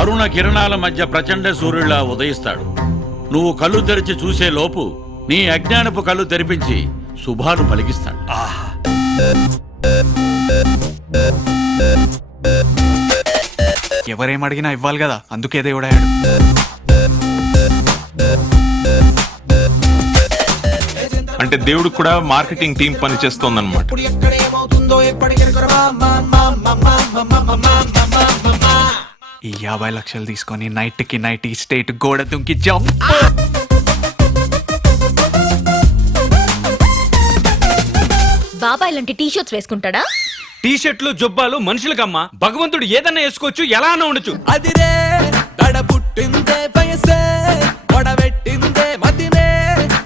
అరుణ కిరణాల మధ్య ప్రచండ సూర్యులా ఉదయిస్తాడు. నువ్వు కళ్ళు తెరిచి చూసే లోపు నీ అజ్ఞానపు కళ్ళు తెరిపించి శుభాలు పలికిస్తాడు. ఎవరేం అడిగినా ఇవ్వాలి కదా, అందుకే దేవుడాడు. అంటే దేవుడు కూడా మార్కెటింగ్ టీం పని చేస్తోందన్నమాట. ఈ 50 లక్షలు తీసుకొని నైట్ స్టేట్ గోడ దుంకి జంప్. బాబాయ్ లాంటి టీ షర్ట్స్ వేసుకుంటాడా? టీ షర్ట్లు జొబ్బాలు మనుషులకమ్మా, భగవంతుడు ఏదన్నా వేసుకోవచ్చు, ఎలా అన్నా ఉండొచ్చు. అదిరే దడ పుట్టిందే వయసే వడబెట్టిందే మతినే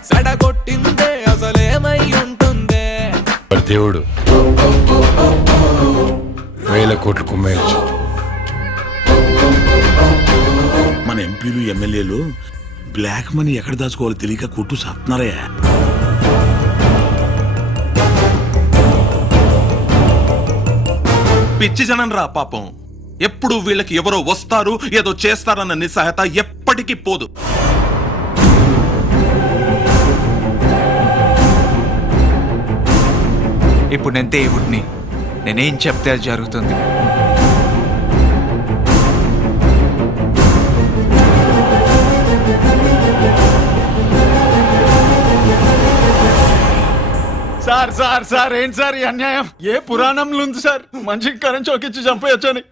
సడగొట్టిందే అసలేమై ఉంటుందే. దేవుడు 1000 కోట్లు కుమ్మేయచ్చు. మన ఎంపీలు ఎమ్మెల్యేలు బ్లాక్ మనీ ఎక్కడ దాచుకోవాలో తెలియక కొట్టు సాత్తున్నారే. పిచ్చి జనం రా పాపం. ఎప్పుడు వీళ్ళకి ఎవరో వస్తారు ఏదో చేస్తారన్న నిస్సహాయత ఎప్పటికీ పోదు. ఇప్పుడు నేను దేవుడిని, నేనేం చెప్తే అది జరుగుతుంది. సార్ ఏంటి సార్ ఈ అన్యాయం? ఏ పురాణంలో ఉంది సార్ మనిషికి కరెంట్ చౌకిచ్చి చంపేయొచ్చని?